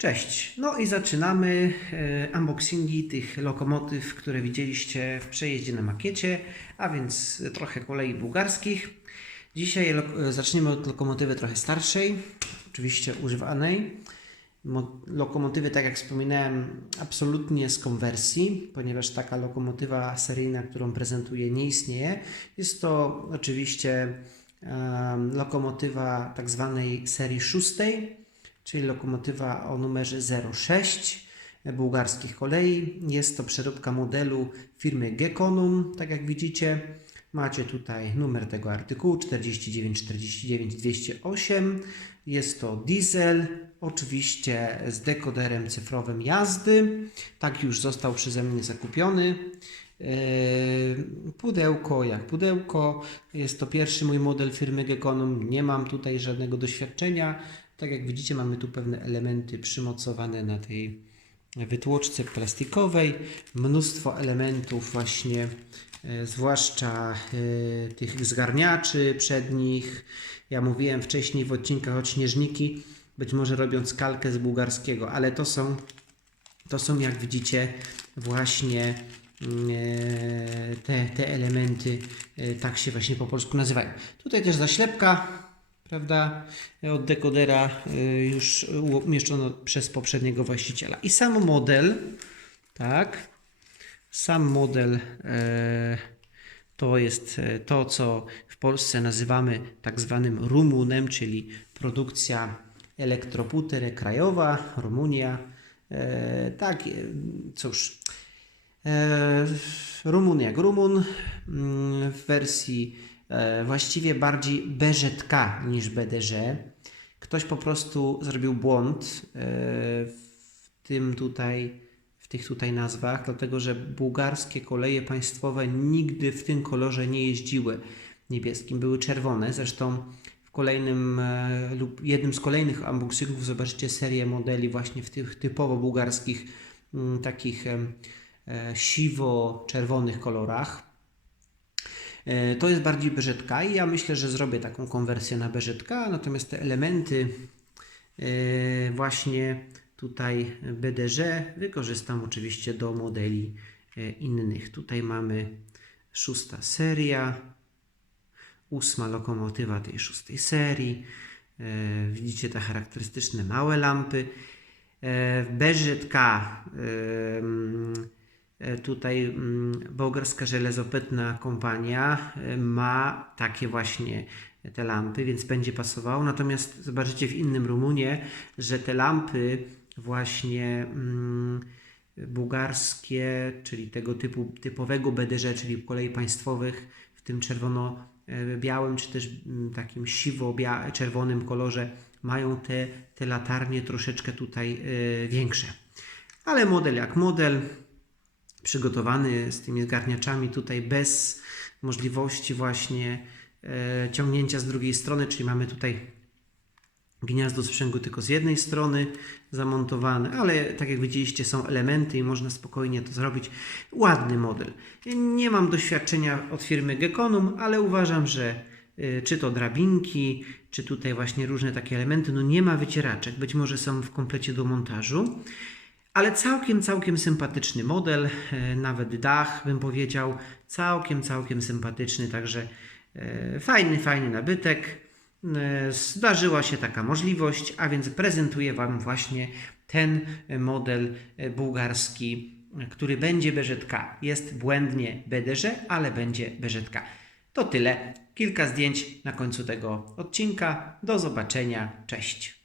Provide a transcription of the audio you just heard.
Cześć. No i zaczynamy e, unboxingi tych lokomotyw, które widzieliście w przejeździe na makiecie, a więc trochę kolei bułgarskich. Dzisiaj e, zaczniemy od lokomotywy trochę starszej, oczywiście używanej. Mo- Lokomotywy, tak jak wspominałem, absolutnie z konwersji, ponieważ taka lokomotywa seryjna, którą prezentuję, nie istnieje. Jest to oczywiście em, lokomotywa tak zwanej serii szóstej, czyli lokomotywa o numerze 06 bułgarskich kolei. Jest to przeróbka modelu firmy Gekonum, tak jak widzicie. Macie tutaj numer tego artykułu 49 49 208. Jest to diesel, oczywiście z dekoderem cyfrowym jazdy. Tak już został przeze mnie zakupiony. Yy, Pudełko jak pudełko. Jest to pierwszy mój model firmy Gekonum. Nie mam tutaj żadnego doświadczenia. Tak jak widzicie, mamy tu pewne elementy przymocowane na tej wytłoczce plastikowej. Mnóstwo elementów właśnie, e, zwłaszcza e, tych zgarniaczy przednich. Ja mówiłem wcześniej w odcinkach o śnieżniki, być może robiąc kalkę z bułgarskiego, ale to są to są, jak widzicie, właśnie mm, e, te, te elementy, tak się właśnie po polsku nazywają. Tutaj też zaślepka, prawda, od dekodera e, już umieszczono przez poprzedniego właściciela. I sam model, tak, sam model e, to jest e, to, co w Polsce nazywamy tak zwanym Rumunem, czyli produkcja elektroputere krajowa, Rumunia. E, tak, cóż, e, Rumun mm, w wersji właściwie bardziej BZK niż BDŻ. Ktoś po prostu zrobił błąd e, w tym tutaj, w tych tutaj nazwach, dlatego że bułgarskie koleje państwowe nigdy w tym kolorze nie jeździły niebieskim, były czerwone. Zresztą w kolejnym e, lub jednym z kolejnych unboxingów zobaczycie serię modeli właśnie w tych typowo bułgarskich mm, takich e, siwo-czerwonych kolorach. E, To jest bardziej beżetka i ja myślę, że zrobię taką konwersję na beżetka, natomiast te elementy e, właśnie tutaj BDŻ wykorzystam oczywiście do modeli e, innych. Tutaj mamy szósta seria, ósma lokomotywa tej szóstej serii. Widzicie te charakterystyczne małe lampy. BZK tutaj mm, bułgarska żelezopytna kompania e, ma takie właśnie te lampy, więc będzie pasowało. Natomiast zobaczycie w innym Rumunie, że te lampy właśnie mm, bułgarskie, czyli tego typu typowego BDŻ, czyli kolei państwowych, w tym czerwono-białym, czy też mm, takim siwo-czerwonym kolorze, mają te, te latarnie troszeczkę tutaj e, większe. Ale model jak model, przygotowany z tymi zgarniaczami tutaj bez możliwości właśnie e, ciągnięcia z drugiej strony, czyli mamy tutaj gniazdo sprzęgu tylko z jednej strony zamontowane, ale tak jak widzieliście są elementy i można spokojnie to zrobić. Ładny model. Nie mam doświadczenia od firmy Gekonum, ale uważam, że y, czy to drabinki, czy tutaj właśnie różne takie elementy, no nie ma wycieraczek, być może są w komplecie do montażu. Ale całkiem, całkiem sympatyczny model, e, nawet dach bym powiedział, całkiem, całkiem sympatyczny, także e, fajny, fajny nabytek. E, Zdarzyła się taka możliwość, a więc prezentuję Wam właśnie ten model bułgarski, który będzie BZK. Jest błędnie BDŻ, ale będzie BZK. To tyle. Kilka zdjęć na końcu tego odcinka. Do zobaczenia. Cześć.